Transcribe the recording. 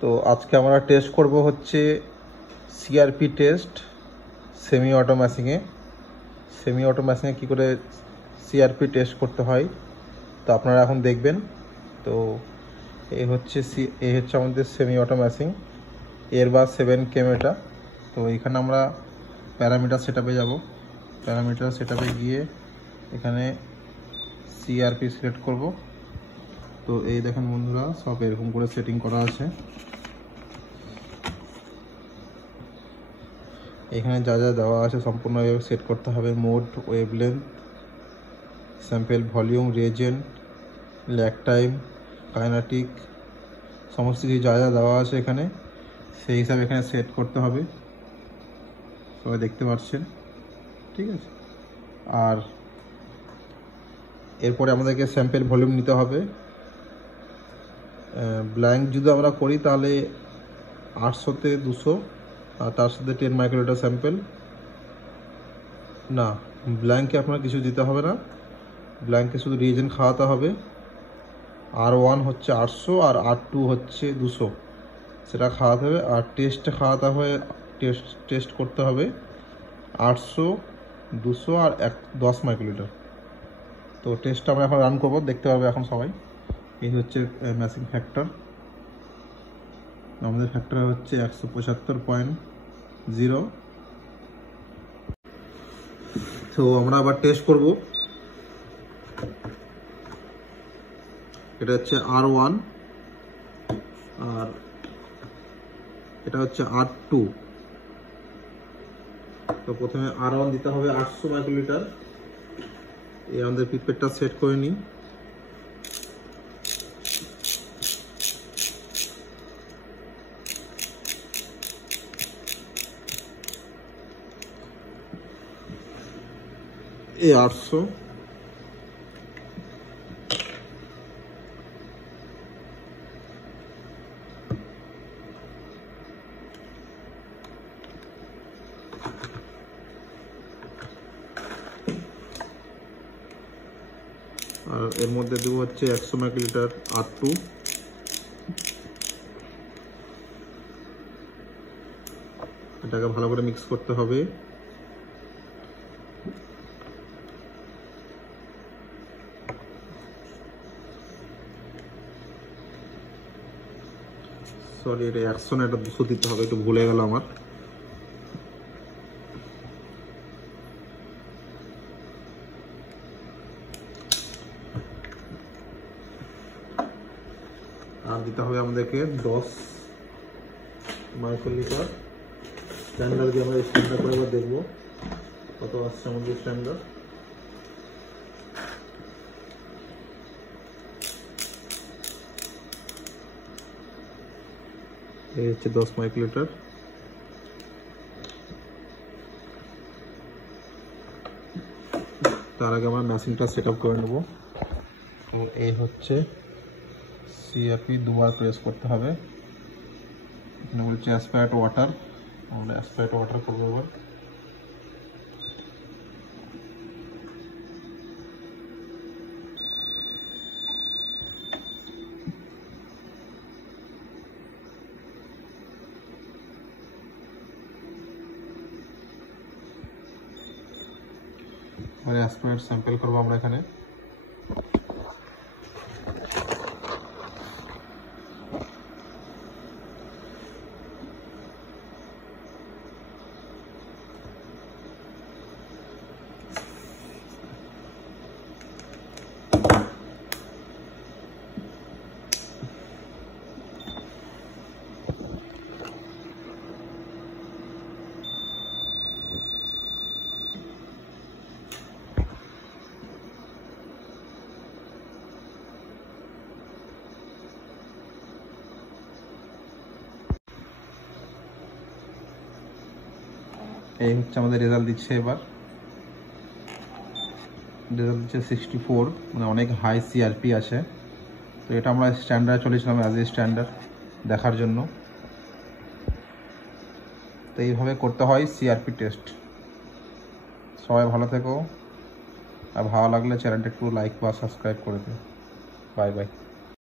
তো আজকে আমরা টেস্ট করব হচ্ছে সিআরপি টেস্ট সেমি অটো মেশিনে। সেমি অটো মেশিনে কী করে সিআরপি টেস্ট করতে হয় তো আপনারা এখন দেখবেন। তো এই হচ্ছে আমাদের semi auto machine Airbus 7KM এটা। তো এখানে আমরা প্যারামিটার সেটআপে যাব। প্যারামিটার সেটআপে গিয়ে এখানে সিআরপি সিলেক্ট করব। তো এই দেখেন বন্ধুরা, সব এরকম করে সেটিং করা আছে। এখানে যা যা দেওয়া আছে সম্পূর্ণভাবে সেট করতে হবে। Mode, wavelength, sample volume, reagent, lag time, kinetic, সমস্ত কিছু যা যা দেওয়া আছে এখানে সেই হিসাবে এখানে সেট করতে হবে। সবাই দেখতে পাচ্ছেন, ঠিক আছে। আর এরপরে আমাদেরকে স্যাম্পল ভলিউম নিতে হবে। ব্ল্যাঙ্ক যদি আমরা করি তাহলে 800 তে 200, আর তার সাথে 10 মাইক্রোলিটার স্যাম্পল। না, ব্ল্যাঙ্কে আপনার কিছু দিতে হবে না, ব্ল্যাঙ্কে শুধু রিএজেন্ট খাওয়াতে হবে। R1 হচ্ছে 800 আর R2 হচ্ছে 200, সেটা খাওয়াতে হবে। আর টেস্টে খাওয়াতে হবে, টেস্ট করতে হবে 800, 200 আর 10 মাইক্রোলিটার। তো টেস্টটা আমরা এখন রান করবো, দেখতে পারবো এখন সবাই। এই হচ্ছে ম্যাচিং ফ্যাক্টর, আমাদের ফ্যাক্টর হচ্ছে 175.0। তো আমরা আবার টেস্ট করব। এটা হচ্ছে R1 আর এটা হচ্ছে R2। তো প্রথমে R1 দিতে হবে 800 মাইক্রোলিটার। এই আমাদের পিপেটটা সেট করে নিই। এই 800, আর এর মধ্যে দেবো হচ্ছে 100 মাইক্রোলিটার R2। এটাকে ভালো করে মিক্স করতে হবে। সরি, এটা 100 না, এটা 200 দিতে হবে, একটু ভুলে গেল আমার। আর দিতে হবে আমাদেরকে 10 মাইক্রোলিটার স্ট্যান্ডার্ড দিয়ে আমরা স্ট্যান্ডার্ড করে এবার দেখবো কত আসছে আমাদের স্ট্যান্ডার্ড। এই হচ্ছে 10 মাইক্রোলিটার। তার আগে আমরা মেশিনটা সেট আপ করে নেব। এই হচ্ছে সিআরপি, দুবার প্রেস করতে হবে। এখানে বলছে অ্যাসপায়ার্ড ওয়াটার, আমরা অ্যাসপায়ার্ড ওয়াটার করবো এবার। অ্যাসপায়ার্ড স্যাম্পল করবো আমরা এখানে। এই হচ্ছে আমাদের রেজাল্ট দিচ্ছে। এবার রেজাল্ট দিচ্ছে 64, মানে অনেক হাই সিআরপি আছে। তো এটা আমরা স্ট্যান্ডার্ড চলেছিলাম অ্যাজ এ স্ট্যান্ডার্ড দেখার জন্য। তো এইভাবে করতে হয় সিআরপি টেস্ট। সবাই ভালো থেকো, আর ভালো লাগলে চ্যানেলটা একটু লাইক বা সাবস্ক্রাইব করে দিও। Bye bye.